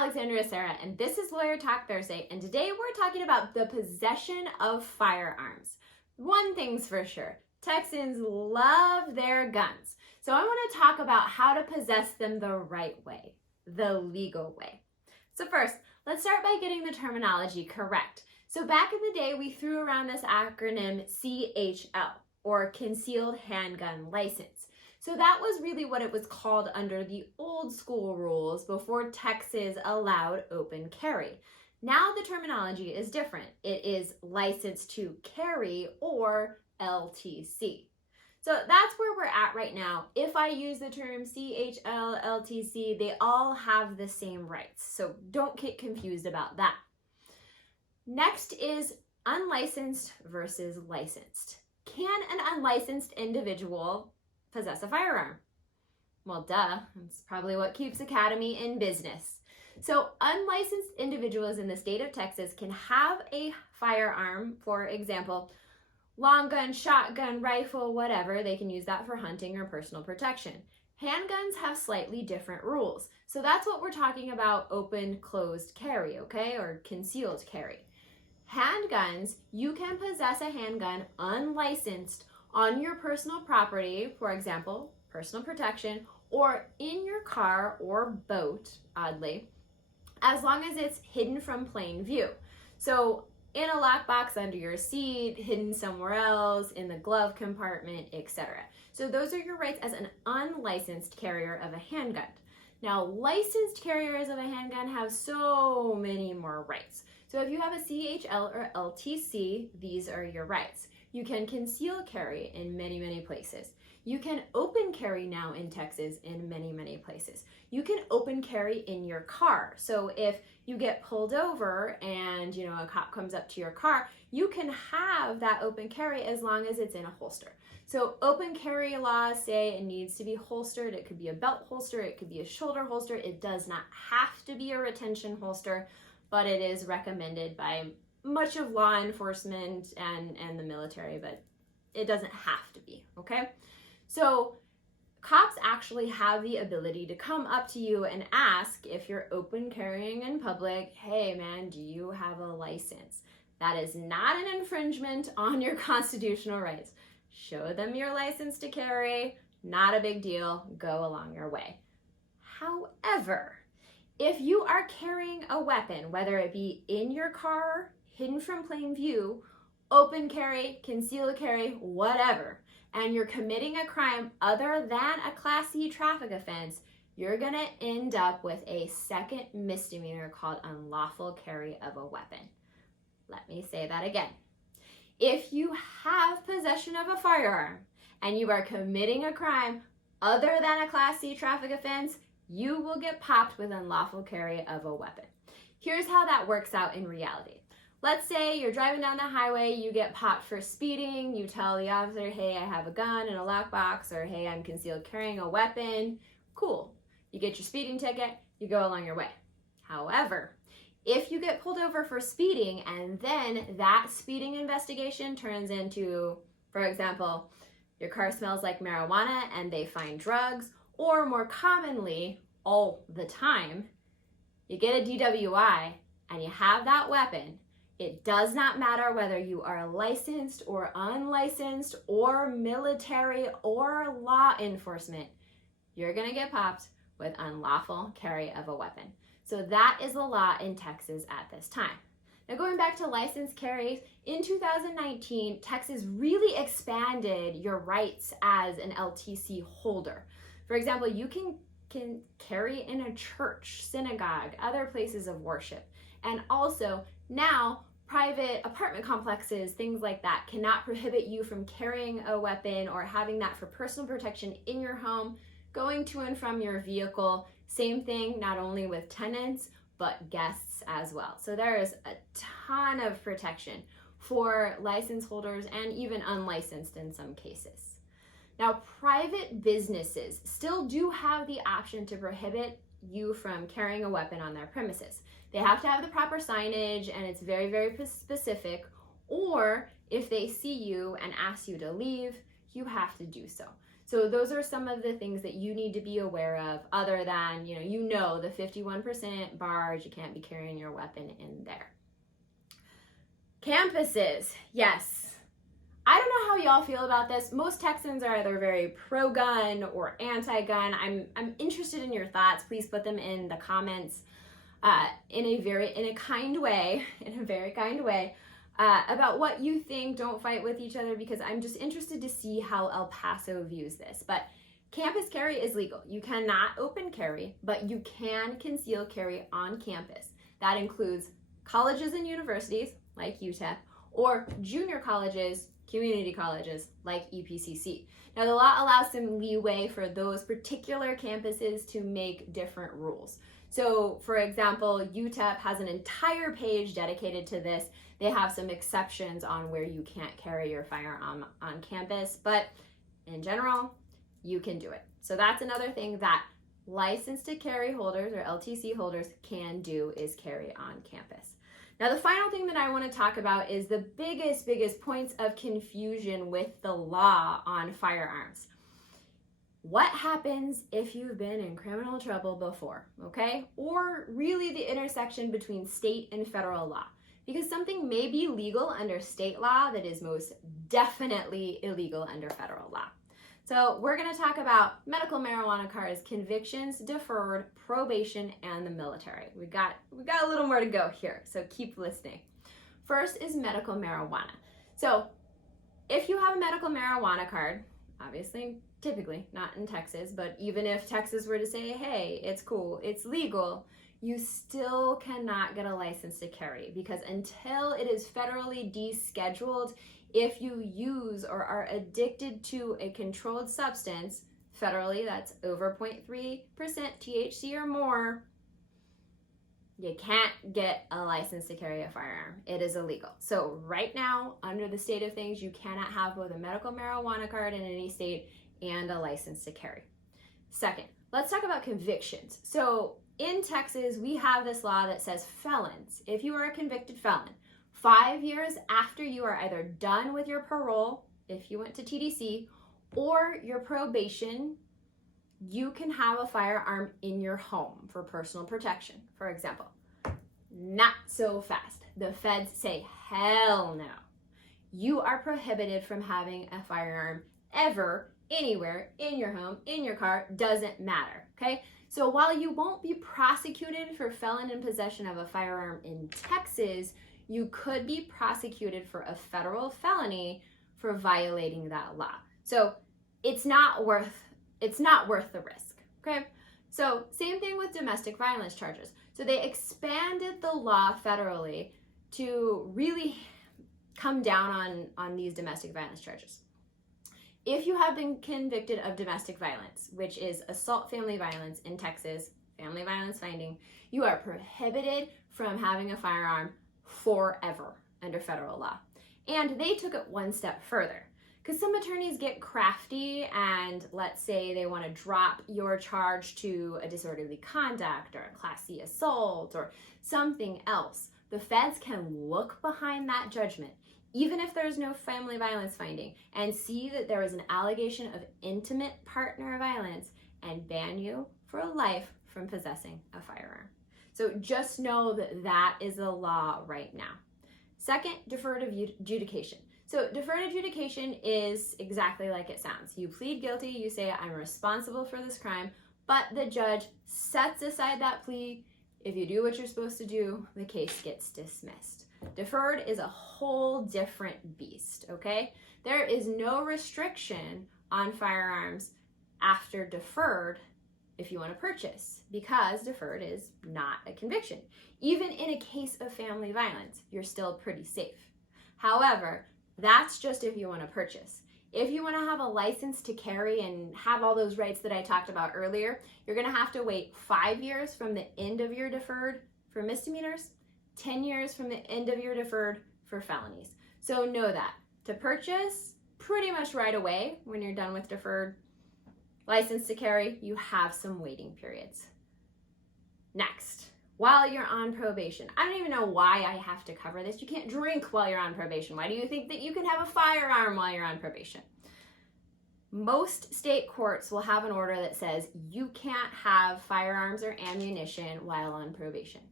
Alexandria Sarah, and this is Lawyer Talk Thursday, and today we're talking about the possession of firearms. One thing's for sure, Texans love their guns. So I want to talk about how to possess them the right way, the legal way. So first, let's start by getting the terminology correct. So back in the day, we threw around this acronym CHL, or Concealed Handgun License. So that was really what it was called under the old school rules before Texas allowed open carry. Now the terminology is different. It is License to Carry, or LTC. So that's where we're at right now. If I use the term CHL, LTC, they all have the same rights. So don't get confused about that. Next is unlicensed versus licensed. Can an unlicensed individual possess a firearm? Well, duh, that's probably what keeps Academy in business. So unlicensed individuals in the state of Texas can have a firearm, for example, long gun, shotgun, rifle, whatever. They can use that for hunting or personal protection. Handguns have slightly different rules. So that's what we're talking about open, closed carry, okay, or concealed carry. Handguns, you can possess a handgun unlicensed on your personal property, for example, personal protection, or in your car or boat, oddly, as long as it's hidden from plain view. So in a lockbox under your seat, hidden somewhere else, in the glove compartment, etc. So those are your rights as an unlicensed carrier of a handgun. Now, licensed carriers of a handgun have so many more rights. So if you have a CHL or LTC, these are your rights. You can conceal carry in many, many places. You can open carry now in Texas in many, many places. You can open carry in your car. So if you get pulled over and a cop comes up to your car, you can have that open carry as long as it's in a holster. So open carry laws say it needs to be holstered. It could be a belt holster, it could be a shoulder holster. It does not have to be a retention holster, but it is recommended by much of law enforcement and the military, but it doesn't have to be, okay? So cops actually have the ability to come up to you and ask if you're open carrying in public, hey man, do you have a license? That is not an infringement on your constitutional rights. Show them your license to carry, not a big deal, go along your way. However, if you are carrying a weapon, whether it be in your car, hidden from plain view, open carry, concealed carry, whatever, and you're committing a crime other than a Class C traffic offense, you're gonna end up with a second misdemeanor called unlawful carry of a weapon. Let me say that again. If you have possession of a firearm and you are committing a crime other than a Class C traffic offense, you will get popped with unlawful carry of a weapon. Here's how that works out in reality. Let's say you're driving down the highway, you get popped for speeding, you tell the officer, hey, I have a gun in a lockbox, or hey, I'm concealed carrying a weapon. Cool. You get your speeding ticket, you go along your way. However, if you get pulled over for speeding and then that speeding investigation turns into, for example, your car smells like marijuana and they find drugs, or more commonly, all the time, you get a DWI and you have that weapon, it does not matter whether you are licensed or unlicensed or military or law enforcement, you're gonna get popped with unlawful carry of a weapon. So that is the law in Texas at this time. Now going back to licensed carries, in 2019, Texas really expanded your rights as an LTC holder. For example, you can carry in a church, synagogue, other places of worship. And also now private apartment complexes, things like that, cannot prohibit you from carrying a weapon or having that for personal protection in your home, going to and from your vehicle. Same thing, not only with tenants, but guests as well. So there is a ton of protection for license holders and even unlicensed in some cases. Now, private businesses still do have the option to prohibit you from carrying a weapon on their premises. They have to have the proper signage and it's very, very specific, or if they see you and ask you to leave, you have to do so. So those are some of the things that you need to be aware of, other than, the 51% bars, you can't be carrying your weapon in there. Campuses, yes. I don't know how y'all feel about this. Most Texans are either very pro-gun or anti-gun. I'm interested in your thoughts. Please put them in the comments in a very kind way about what you think. Don't fight with each other, because I'm just interested to see how El Paso views this. But campus carry is legal. You cannot open carry, but you can conceal carry on campus. That includes colleges and universities like UTEP, or junior colleges, community colleges like EPCC. Now, the law allows some leeway for those particular campuses to make different rules. So, for example, UTEP has an entire page dedicated to this. They have some exceptions on where you can't carry your firearm on campus, but in general, you can do it. So that's another thing that licensed to carry holders or LTC holders can do, is carry on campus. Now, the final thing that I want to talk about is the biggest points of confusion with the law on firearms. What happens if you've been in criminal trouble before, okay? Or really the intersection between state and federal law. Because something may be legal under state law that is most definitely illegal under federal law. So we're going to talk about medical marijuana cards, convictions, deferred, probation, and the military. We got a little more to go here, so keep listening. First is medical marijuana. So if you have a medical marijuana card, obviously, typically not in Texas, but even if Texas were to say, hey, it's cool, it's legal, you still cannot get a license to carry, because until it is federally descheduled, if you use or are addicted to a controlled substance, federally that's over 0.3% THC or more, you can't get a license to carry a firearm. It is illegal. So right now, under the state of things, you cannot have both a medical marijuana card in any state and a license to carry. Second, let's talk about convictions. So in Texas, we have this law that says felons, if you are a convicted felon, 5 years after you are either done with your parole, if you went to TDC, or your probation, you can have a firearm in your home for personal protection, for example. Not so fast. The feds say, hell no. You are prohibited from having a firearm ever, anywhere, in your home, in your car, doesn't matter, okay? So while you won't be prosecuted for felon in possession of a firearm in Texas, you could be prosecuted for a federal felony for violating that law. So it's not worth the risk, okay? So same thing with domestic violence charges. So they expanded the law federally to really come down on these domestic violence charges. If you have been convicted of domestic violence, which is assault family violence in Texas, family violence finding, you are prohibited from having a firearm forever under federal law. And they took it one step further, because some attorneys get crafty and let's say they want to drop your charge to a disorderly conduct or a Class C assault or something else. The feds can look behind that judgment, even if there's no family violence finding, and see that there is an allegation of intimate partner violence and ban you for life from possessing a firearm. So just know that that is the law right now. Second, deferred adjudication. So deferred adjudication is exactly like it sounds. You plead guilty, you say, I'm responsible for this crime, but the judge sets aside that plea. If you do what you're supposed to do, the case gets dismissed. Deferred is a whole different beast, okay? There is no restriction on firearms after deferred if you want to purchase, because deferred is not a conviction. Even in a case of family violence, you're still pretty safe. However, that's just if you want to purchase. If you want to have a license to carry and have all those rights that I talked about earlier, you're going to have to wait 5 years from the end of your deferred for misdemeanors, 10 years from the end of your deferred for felonies. So know that. To purchase, pretty much right away when you're done with deferred. License to carry, you have some waiting periods. Next, while you're on probation. I don't even know why I have to cover this. You can't drink while you're on probation. Why do you think that you can have a firearm while you're on probation? Most state courts will have an order that says you can't have firearms or ammunition while on probation.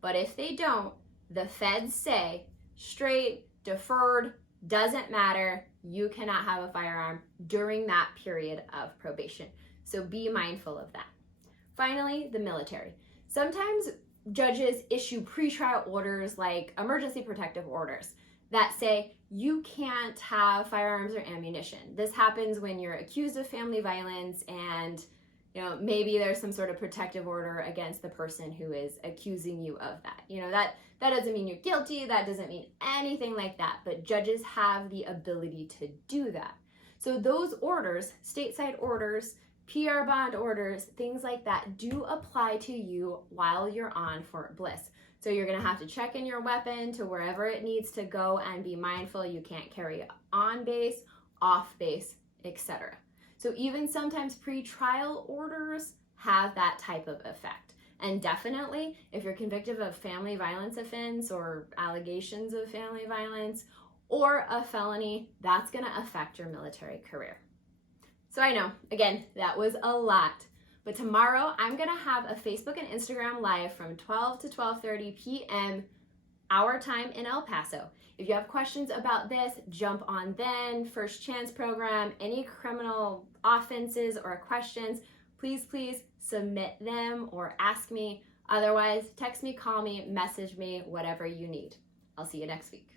But if they don't, the feds say straight, deferred, doesn't matter, you cannot have a firearm during that period of probation. So be mindful of that. Finally, the military. Sometimes judges issue pretrial orders like emergency protective orders that say you can't have firearms or ammunition. This happens when you're accused of family violence and maybe there's some sort of protective order against the person who is accusing you of that. That doesn't mean you're guilty, that doesn't mean anything like that, but judges have the ability to do that. So those orders, stateside orders, PR bond orders, things like that do apply to you while you're on Fort Bliss. So you're gonna have to check in your weapon to wherever it needs to go and be mindful you can't carry on base, off base, etc. So even sometimes pre-trial orders have that type of effect. And definitely, if you're convicted of a family violence offense or allegations of family violence or a felony, that's gonna affect your military career. So I know, again, that was a lot. But tomorrow, I'm gonna have a Facebook and Instagram live from 12 to 12:30 p.m. our time in El Paso. If you have questions about this, jump on then, First Chance Program, any criminal offenses or questions, please submit them or ask me. Otherwise, text me, call me, message me, whatever you need. I'll see you next week.